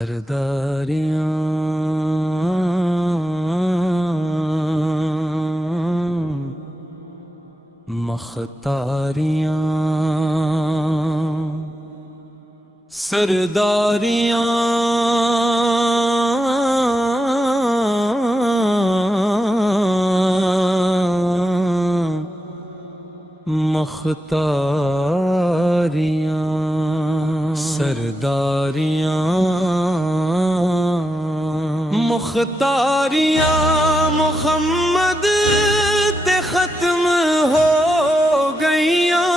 सरदारियाँ मख्तारियाँ सरदारियाँ मख्तारियाँ सरदारियाँ मुख्तारियाँ मुहम्मद ते ख़त्म हो गईयां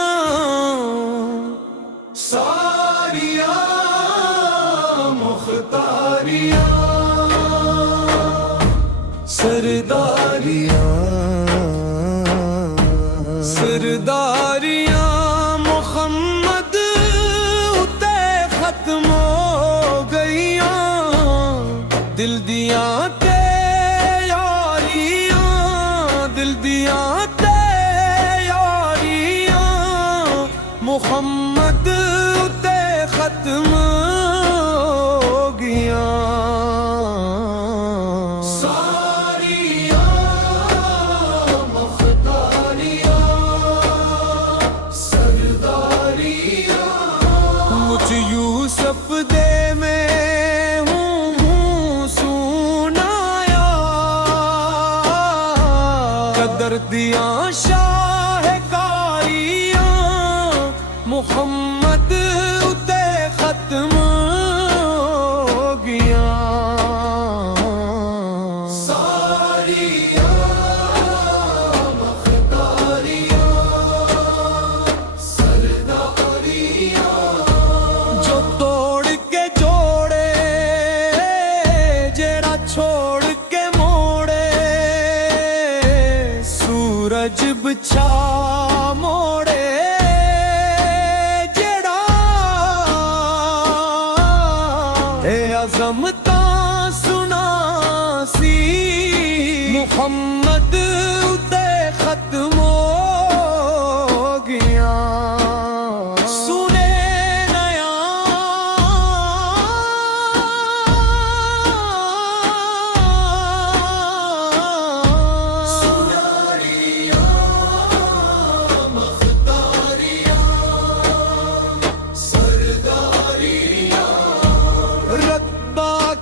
सारियाँ मुख्तारियाँ सरदारियाँ सरदारियाँ मुहम्मद ते ख़त्म हो गईयां दिल दिया ते यारियां दिल दिया ते यारियां मुहम्मद ते ख़त्म हो गईयां यूसुफ दे में हूँ सुनाया कदर दिया शाहकारियाँ मुहम्मद उते ख़त्म हो गया सारियाँ मख्तारियाँ सरदारियाँ छोड़ के मोड़े सूरज बिछा मोड़े जेड़ा ए अज़मता सुना सी मुहम्मद उते ख़त्म हो गया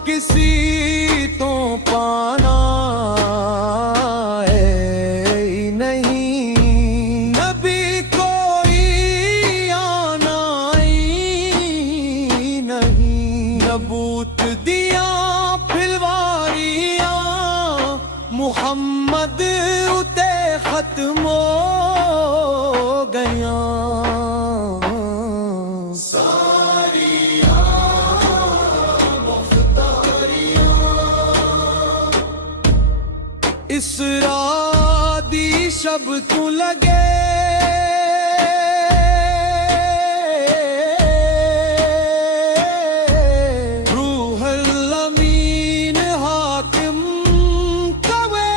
किसी तो पाना है नहीं नबी कोई आना ही नहीं नबूत दिया फिलवारियाँ मुहम्मद उते ख़त्म हो गया इसरा दी शब तू लगे रूहुल अमीन हाकिम कवे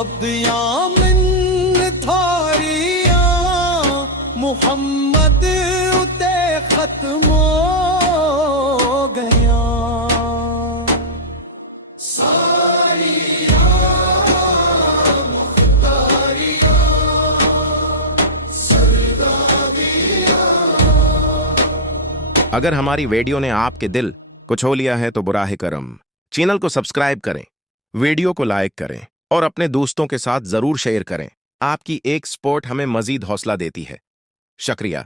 अब्द यामिन थारियाँ मुहम्मद उते ख़त्म हो गया अगर हमारी वीडियो ने आपके दिल को छू लिया है तो बुराहे करम चैनल को सब्सक्राइब करें, वीडियो को लाइक करें और अपने दोस्तों के साथ जरूर शेयर करें। आपकी एक सपोर्ट हमें मजीद हौसला देती है। शुक्रिया।